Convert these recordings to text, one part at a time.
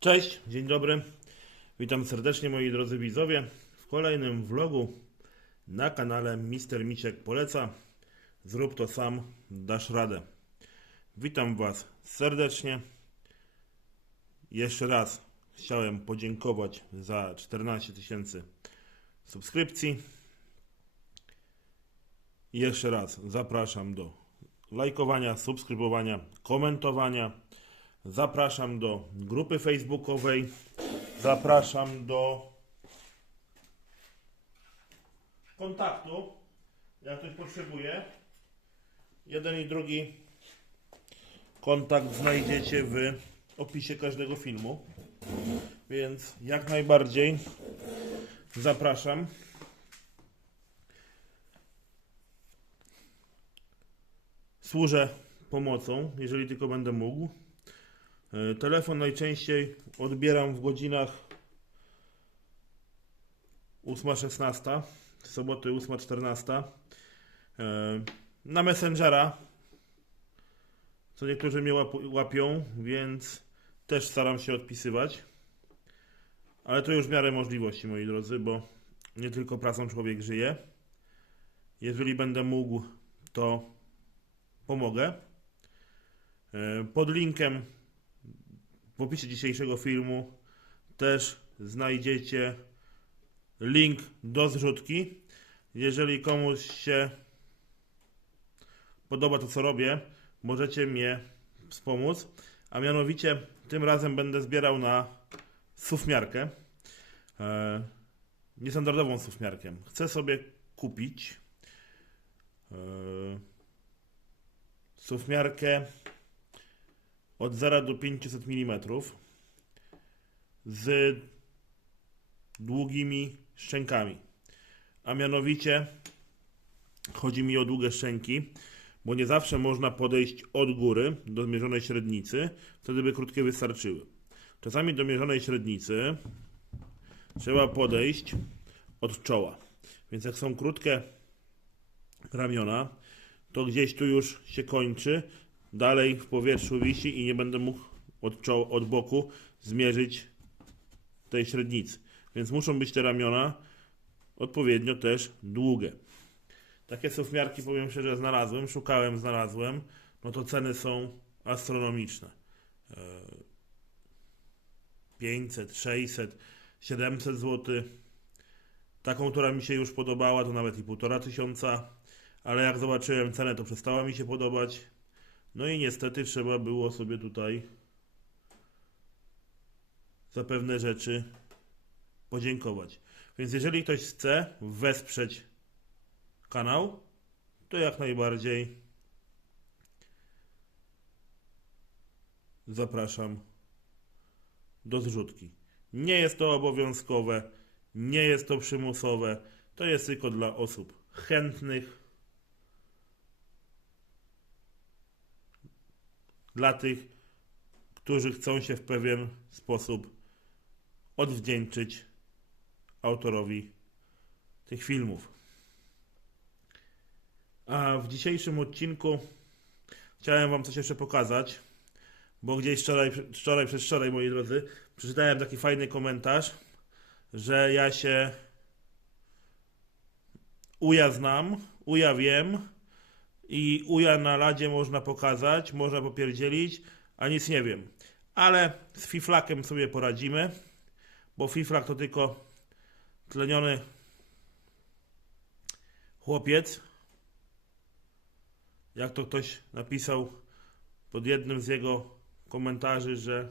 Cześć, dzień dobry. Witam serdecznie moi drodzy widzowie w kolejnym vlogu na kanale Mister Miciek Poleca. Zrób to sam, dasz radę. Witam Was serdecznie. Jeszcze raz chciałem podziękować za 14 tysięcy subskrypcji. Jeszcze raz zapraszam do lajkowania, subskrybowania, komentowania. Zapraszam do grupy facebookowej. Zapraszam do kontaktu. Jak ktoś potrzebuje. Jeden i drugi kontakt znajdziecie w opisie każdego filmu. Więc jak najbardziej zapraszam. Służę pomocą, jeżeli tylko będę mógł. E, Telefon najczęściej odbieram w godzinach 8.16, w soboty 8.14. E, Na Messengera, co niektórzy mnie łap- łapią, więc też staram się odpisywać. Ale to już w miarę możliwości, moi drodzy, bo nie tylko pracą człowiek żyje. Jeżeli będę mógł, to pomogę. E, Pod linkiem w opisie dzisiejszego filmu też znajdziecie link do zrzutki. Jeżeli komuś się podoba to, co robię, możecie mnie wspomóc. A mianowicie tym razem będę zbierał na sufmiarkę. E, niestandardową sufmiarkę. Chcę sobie kupić e, sufmiarkę od 0 do 500 mm z długimi szczękami. A mianowicie chodzi mi o długie szczęki, bo nie zawsze można podejść od góry do zmierzonej średnicy, wtedy by krótkie wystarczyły. Czasami do mierzonej średnicy trzeba podejść od czoła. Więc jak są krótkie ramiona, to gdzieś tu już się kończy, dalej w powietrzu wisi i nie będę mógł od, od boku zmierzyć tej średnicy. Więc muszą być te ramiona odpowiednio też długie. Takie sufmiarki, powiem szczerze, znalazłem, szukałem, znalazłem, no to ceny są astronomiczne. E, 500, 600, 700 zł. Taką, która mi się już podobała, to nawet i półtora tysiąca, ale jak zobaczyłem cenę, to przestała mi się podobać. No i niestety trzeba było sobie tutaj za pewne rzeczy podziękować. Więc jeżeli ktoś chce wesprzeć kanał, to jak najbardziej zapraszam do zrzutki. Nie jest to obowiązkowe, nie jest to przymusowe, to jest tylko dla osób chętnych, dla tych, którzy chcą się w pewien sposób odwdzięczyć autorowi tych filmów. A w dzisiejszym odcinku chciałem Wam coś jeszcze pokazać, bo gdzieś wczoraj, wczoraj przez wczoraj, moi drodzy, przeczytałem taki fajny komentarz, że ja się uja znam, uja wiem i uja na ladzie można pokazać, można popierdzielić, a nic nie wiem. Ale z fiflakiem sobie poradzimy, bo fiflak to tylko tleniony chłopiec. Jak to ktoś napisał pod jednym z jego komentarzy, że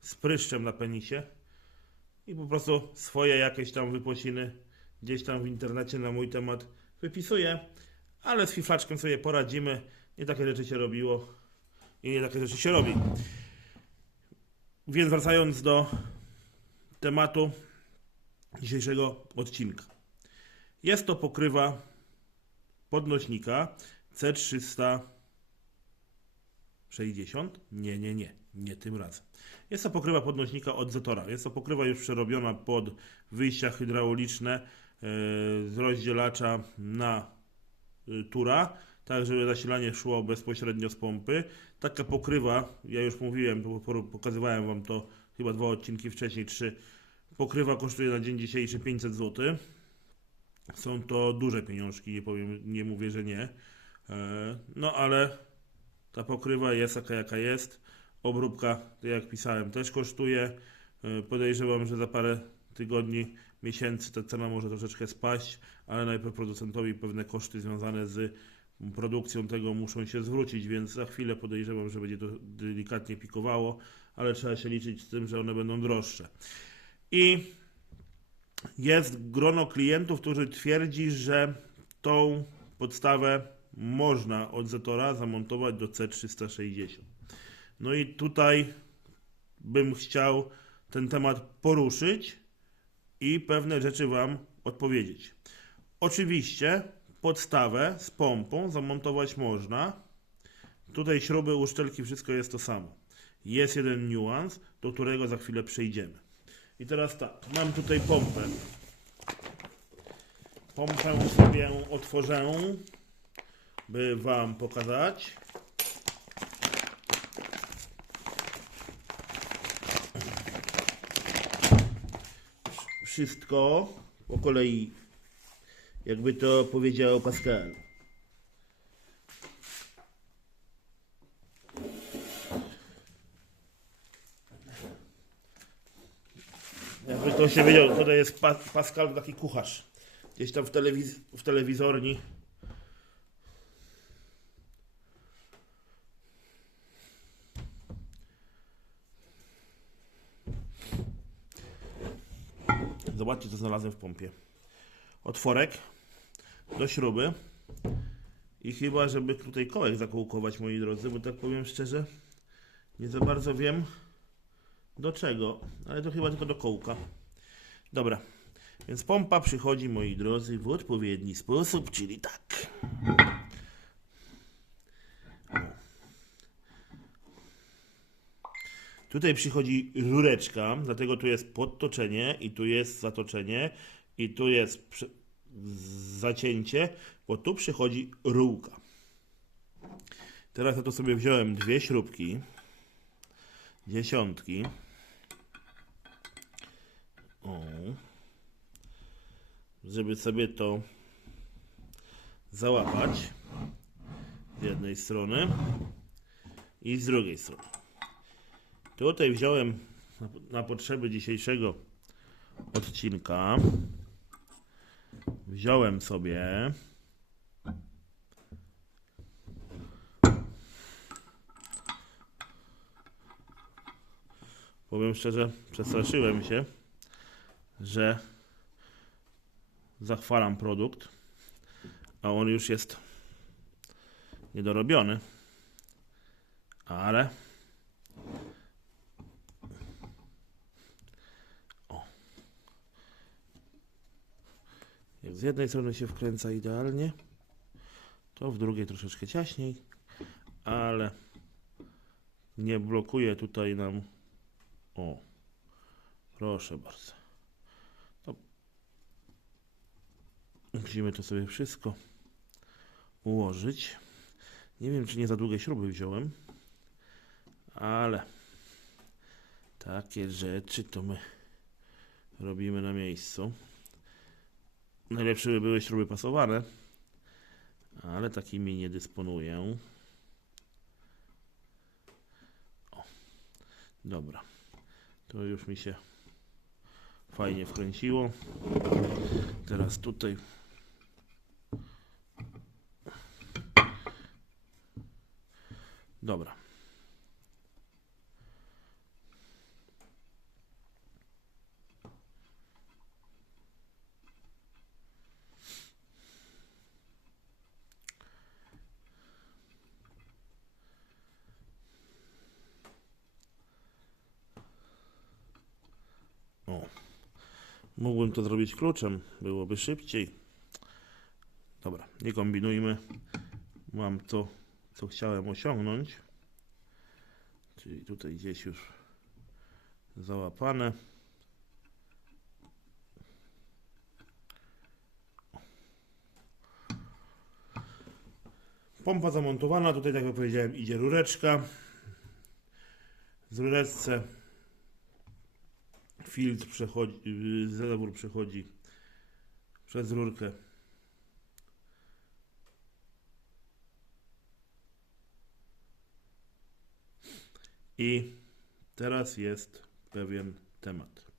z pryszczem na penisie i po prostu swoje jakieś tam wypociny gdzieś tam w internecie na mój temat wypisuję, ale z fiflaczkiem sobie poradzimy. Nie takie rzeczy się robiło i nie takie rzeczy się robi. Więc wracając do tematu dzisiejszego odcinka. Jest to pokrywa podnośnika C360. Nie, nie, nie, nie tym razem. Jest to pokrywa podnośnika od Zetora. Jest to pokrywa już przerobiona pod wyjścia hydrauliczne yy, z rozdzielacza na tura, tak żeby zasilanie szło bezpośrednio z pompy. Taka pokrywa, ja już mówiłem, po- po- pokazywałem Wam to chyba dwa odcinki wcześniej, trzy. Pokrywa kosztuje na dzień dzisiejszy 500 zł. Są to duże pieniążki, nie powiem, nie mówię, że nie. E, No ale ta pokrywa jest taka jaka jest. Obróbka, jak pisałem, też kosztuje. E, Podejrzewam, że za parę tygodni, miesięcy ta cena może troszeczkę spaść, ale najpierw producentowi pewne koszty związane z produkcją tego muszą się zwrócić, więc za chwilę podejrzewam, że będzie to delikatnie pikowało, ale trzeba się liczyć z tym, że one będą droższe. I jest grono klientów, którzy twierdzi, że tą podstawę można od Zetora zamontować do C360. No i tutaj bym chciał ten temat poruszyć i pewne rzeczy Wam odpowiedzieć. Oczywiście podstawę z pompą zamontować można. Tutaj śruby, uszczelki, wszystko jest to samo. Jest jeden niuans, do którego za chwilę przejdziemy. I teraz tak, mam tutaj pompę. Pompę sobie otworzę, by Wam pokazać. Wszystko po kolei, jakby to powiedział Pascal. Jakby to się wiedział, tutaj jest pa Pascal, taki kucharz. Gdzieś tam w, telewiz w telewizorni. Zobaczcie, co znalazłem w pompie. Otworek do śruby. I chyba, żeby tutaj kołek zakółkować, moi drodzy, bo tak powiem szczerze, nie za bardzo wiem do czego, ale to chyba tylko do kołka. Dobra, więc pompa przychodzi, moi drodzy, w odpowiedni sposób, czyli tak. Tutaj przychodzi rureczka, dlatego tu jest podtoczenie i tu jest zatoczenie i tu jest zacięcie, bo tu przychodzi rurka. Teraz ja tu sobie wziąłem dwie śrubki, dziesiątki. O. Żeby sobie to załapać z jednej strony i z drugiej strony. Tutaj wziąłem na, potrzeby dzisiejszego odcinka. Wziąłem sobie Powiem szczerze, przestraszyłem się, że zachwalam produkt, a on już jest niedorobiony. Ale Jak z jednej strony się wkręca idealnie, to w drugiej troszeczkę ciaśniej, ale nie blokuje tutaj nam o, proszę bardzo. To musimy to sobie wszystko ułożyć. Nie wiem, czy nie za długie śruby wziąłem, ale takie rzeczy to my robimy na miejscu. Najlepsze by były śruby pasowane, ale takimi nie dysponuję. O, dobra. To już mi się fajnie wkręciło. Teraz tutaj. Dobra. O. Mógłbym to zrobić kluczem, byłoby szybciej. Dobra, nie kombinujmy. Mam to, co chciałem osiągnąć. Czyli tutaj gdzieś już załapane. Pompa zamontowana, tutaj tak jak powiedziałem idzie rureczka. Z rureczce filtr przechodzi, yy, zawór przechodzi przez rurkę. I teraz jest pewien temat.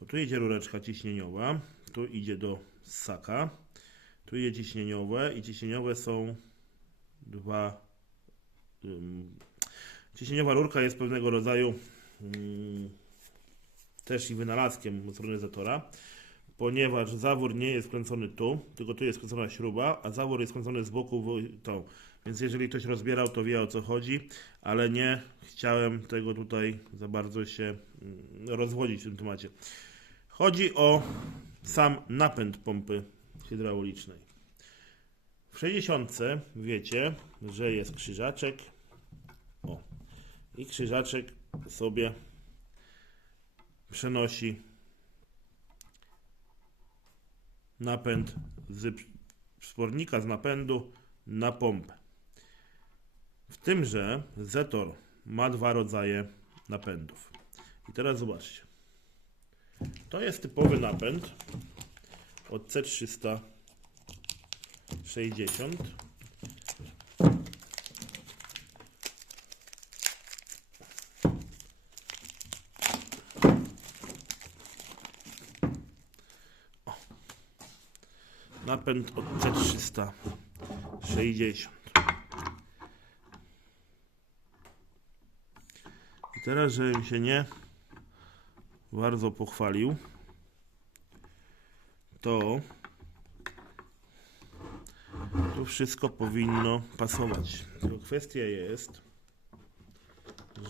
Bo tu idzie rureczka ciśnieniowa, tu idzie do ssaka, tu idzie ciśnieniowe i ciśnieniowe są dwa. ym, ciśnieniowa rurka jest pewnego rodzaju ym, też i wynalazkiem Zetora, ponieważ zawór nie jest kręcony tu, tylko tu jest kręcona śruba, a zawór jest kręcony z boku tą. Więc jeżeli ktoś rozbierał, to wie o co chodzi, ale nie chciałem tego tutaj za bardzo się mm, rozwodzić w tym temacie. Chodzi o sam napęd pompy hydraulicznej. W 60 wiecie, że jest krzyżaczek. O. I krzyżaczek sobie przenosi napęd z wspornika z napędu na pompę. W tymże Zetor ma dwa rodzaje napędów. I teraz zobaczcie. To jest typowy napęd od C360. O. Napęd od C360. I teraz, żebym się nie bardzo pochwalił, to tu wszystko powinno pasować. Tylko kwestia jest,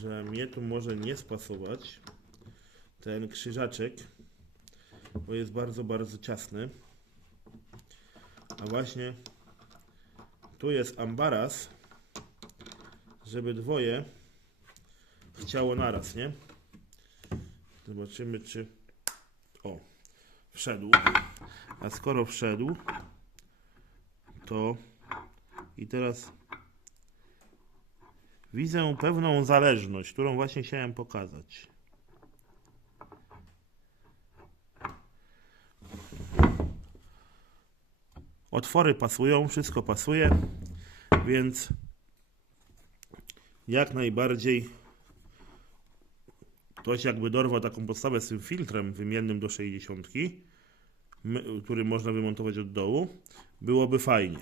że mnie tu może nie spasować ten krzyżaczek, bo jest bardzo, bardzo ciasny. A właśnie tu jest ambaras, żeby dwoje chciało naraz, nie? Zobaczymy, czy. O, wszedł. A skoro wszedł, to i teraz widzę pewną zależność, którą właśnie chciałem pokazać. Otwory pasują, wszystko pasuje, więc jak najbardziej ktoś jakby dorwał taką podstawę z tym filtrem wymiennym do 60, my- który można wymontować od dołu, byłoby fajnie.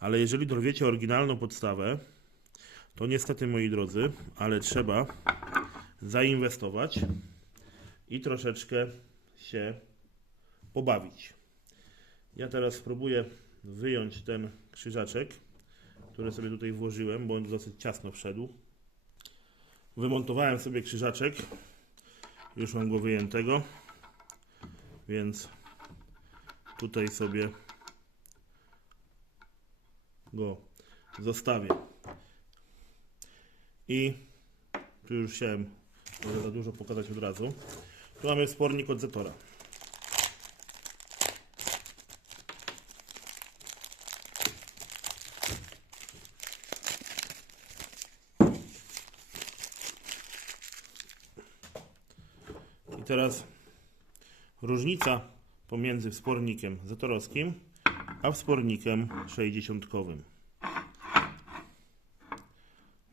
Ale jeżeli dorwiecie oryginalną podstawę, to niestety moi drodzy, ale trzeba zainwestować i troszeczkę się pobawić. Ja teraz spróbuję wyjąć ten krzyżaczek, który sobie tutaj włożyłem, bo on dosyć ciasno wszedł. Wymontowałem sobie krzyżaczek. Już mam go wyjętego. Więc tutaj sobie go zostawię. I tu już chciałem może za dużo pokazać od razu. Tu mamy spornik od Zetora. Teraz różnica pomiędzy wspornikiem zetorowskim a wspornikiem 60.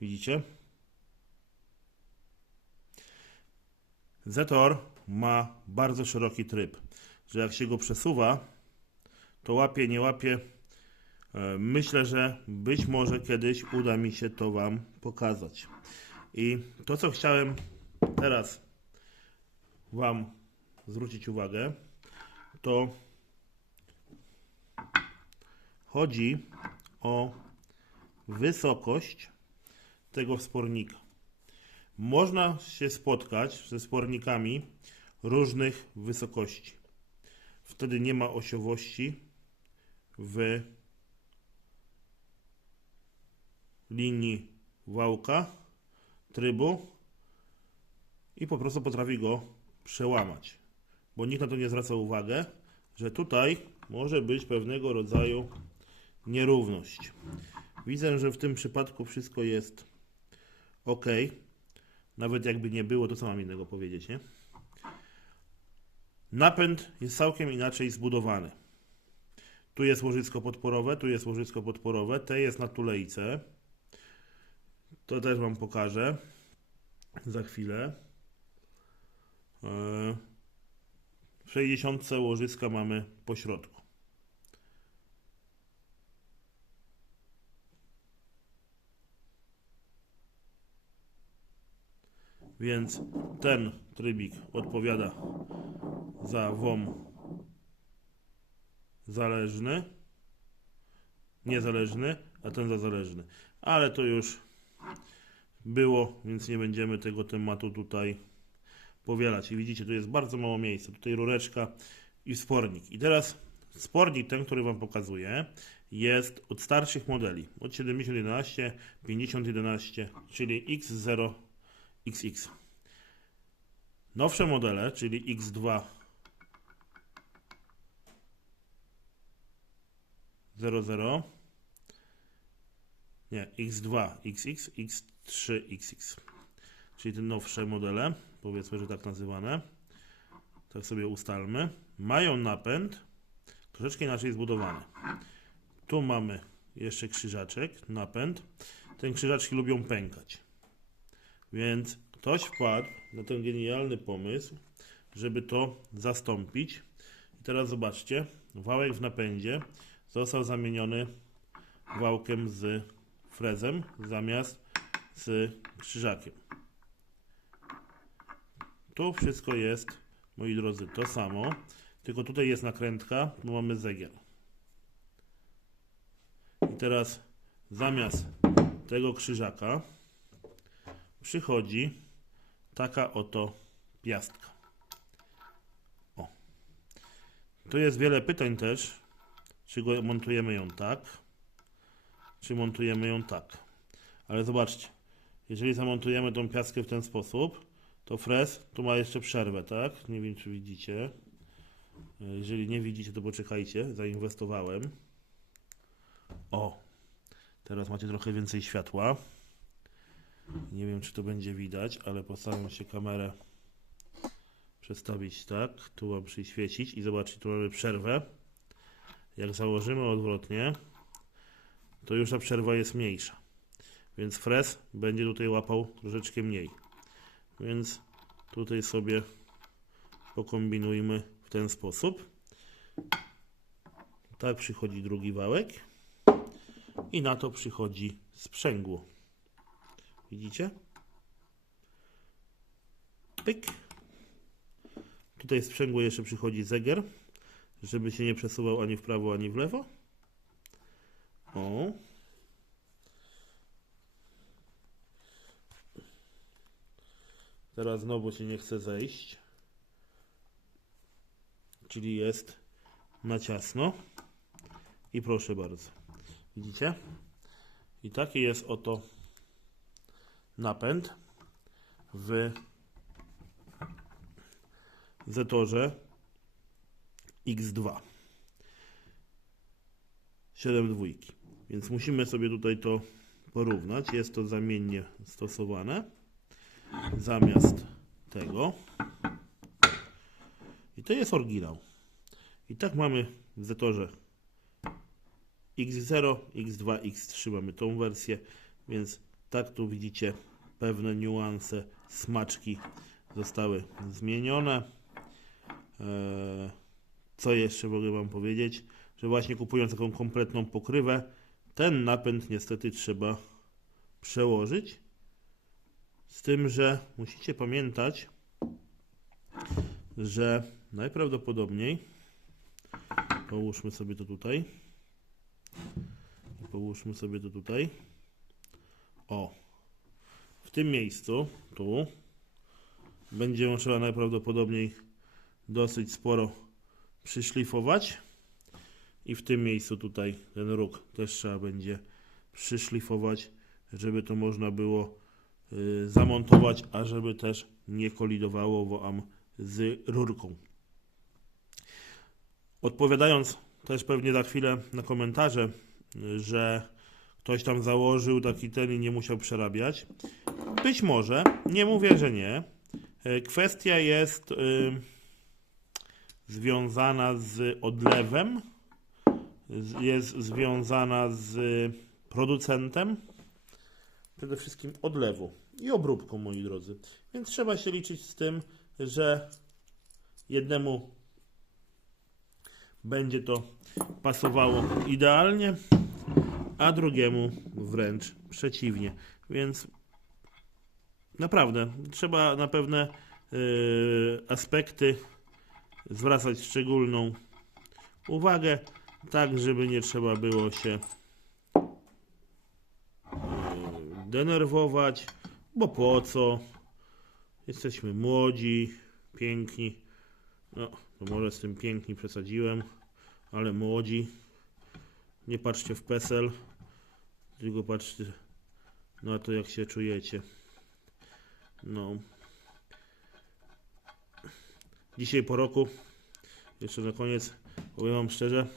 Widzicie? Zetor ma bardzo szeroki tryb, że jak się go przesuwa, to łapie, nie łapie. E, Myślę, że być może kiedyś uda mi się to Wam pokazać. I to, co chciałem teraz Wam zwrócić uwagę, to chodzi o wysokość tego wspornika. Można się spotkać ze spornikami różnych wysokości. Wtedy nie ma osiowości w linii wałka, trybu i po prostu potrafi go przełamać. Bo nikt na to nie zwraca uwagi, że tutaj może być pewnego rodzaju nierówność. Widzę, że w tym przypadku wszystko jest ok. Nawet jakby nie było, to co mam innego powiedzieć, nie? Napęd jest całkiem inaczej zbudowany. Tu jest łożysko podporowe, tu jest łożysko podporowe, te jest na tulejce. To też Wam pokażę za chwilę. W 60 łożyska mamy po środku. Więc ten trybik odpowiada za WOM zależny, niezależny, a ten za zależny. Ale to już było, więc nie będziemy tego tematu tutaj powielać. I widzicie, tu jest bardzo mało miejsca. Tutaj rureczka i spornik. I teraz spornik, ten, który Wam pokazuję, jest od starszych modeli. Od 7011, 5011, czyli X0, XX. Nowsze modele, czyli X2 00 nie, X2, XX, X3, XX. Czyli te nowsze modele, powiedzmy, że tak nazywane. Tak sobie ustalmy. Mają napęd troszeczkę inaczej zbudowany. Tu mamy jeszcze krzyżaczek, napęd. Te krzyżaczki lubią pękać. Więc ktoś wpadł na ten genialny pomysł, żeby to zastąpić. I teraz zobaczcie, wałek w napędzie został zamieniony wałkiem z frezem zamiast z krzyżakiem. Tu wszystko jest, moi drodzy, to samo, tylko tutaj jest nakrętka, tu mamy zegiel. I teraz zamiast tego krzyżaka przychodzi taka oto piastka. O. Tu jest wiele pytań też, czy go montujemy ją tak, czy montujemy ją tak. Ale zobaczcie, jeżeli zamontujemy tą piaskę w ten sposób, to frez tu ma jeszcze przerwę, tak? Nie wiem, czy widzicie. Jeżeli nie widzicie, to poczekajcie, zainwestowałem. O, teraz macie trochę więcej światła. Nie wiem, czy to będzie widać, ale postaram się kamerę przestawić tak. Tu mam przyświecić i zobaczcie, tu mamy przerwę. Jak założymy odwrotnie, to już ta przerwa jest mniejsza. Więc frez będzie tutaj łapał troszeczkę mniej. Więc tutaj sobie pokombinujmy w ten sposób. Tak przychodzi drugi wałek i na to przychodzi sprzęgło. Widzicie? Pyk. Tutaj sprzęgło jeszcze przychodzi zeger, żeby się nie przesuwał ani w prawo, ani w lewo. O. Teraz znowu się nie chce zejść. Czyli jest na ciasno. I proszę bardzo. Widzicie? I taki jest oto napęd w Zetorze X2 7 dwójki. Więc musimy sobie tutaj to porównać. Jest to zamiennie stosowane zamiast tego. I to jest oryginał. I tak mamy w Zetorze X0, X2, X3 mamy tą wersję, więc tak tu widzicie pewne niuanse, smaczki zostały zmienione. Eee, Co jeszcze mogę Wam powiedzieć? Że właśnie kupując taką kompletną pokrywę, ten napęd niestety trzeba przełożyć. Z tym, że musicie pamiętać, że najprawdopodobniej połóżmy sobie to tutaj. Połóżmy sobie to tutaj. O, w tym miejscu, tu, będzie trzeba najprawdopodobniej dosyć sporo przyszlifować. I w tym miejscu tutaj ten róg też trzeba będzie przyszlifować, żeby to można było zamontować, a żeby też nie kolidowało WOAM z rurką. Odpowiadając też pewnie za chwilę na komentarze, y, że ktoś tam założył taki ten i nie musiał przerabiać. Być może, nie mówię, że nie. Y, Kwestia jest y, związana z odlewem, jest związana z producentem, przede wszystkim odlewu i obróbką, moi drodzy. Więc trzeba się liczyć z tym, że jednemu będzie to pasowało idealnie, a drugiemu wręcz przeciwnie. Więc naprawdę trzeba na pewne y, aspekty zwracać szczególną uwagę, tak żeby nie trzeba było się y, denerwować, bo po co? Jesteśmy młodzi, piękni. No, to może z tym piękni przesadziłem, ale młodzi. Nie patrzcie w PESEL, tylko patrzcie na to, jak się czujecie. No. Dzisiaj po roku, jeszcze na koniec, powiem Wam szczerze,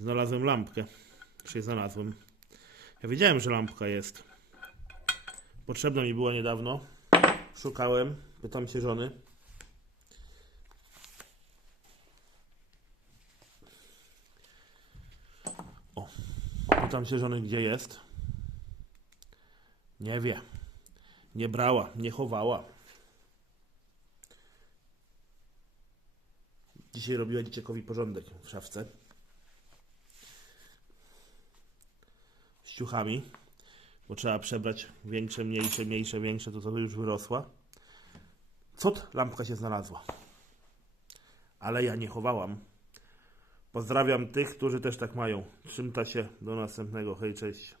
znalazłem lampkę. Czy znalazłem. Ja wiedziałem, że lampka jest. Potrzebna mi była niedawno. Szukałem, pytam się żony. O, pytam się żony, gdzie jest. Nie wie. Nie brała, nie chowała. Dzisiaj robiła dzieciakowi porządek w szafce. Z ciuchami, bo trzeba przebrać większe, mniejsze, mniejsze, większe, to to już wyrosła. Cud, lampka się znalazła. Ale ja nie chowałam. Pozdrawiam tych, którzy też tak mają. Trzymta się. Do następnego. Hej, cześć.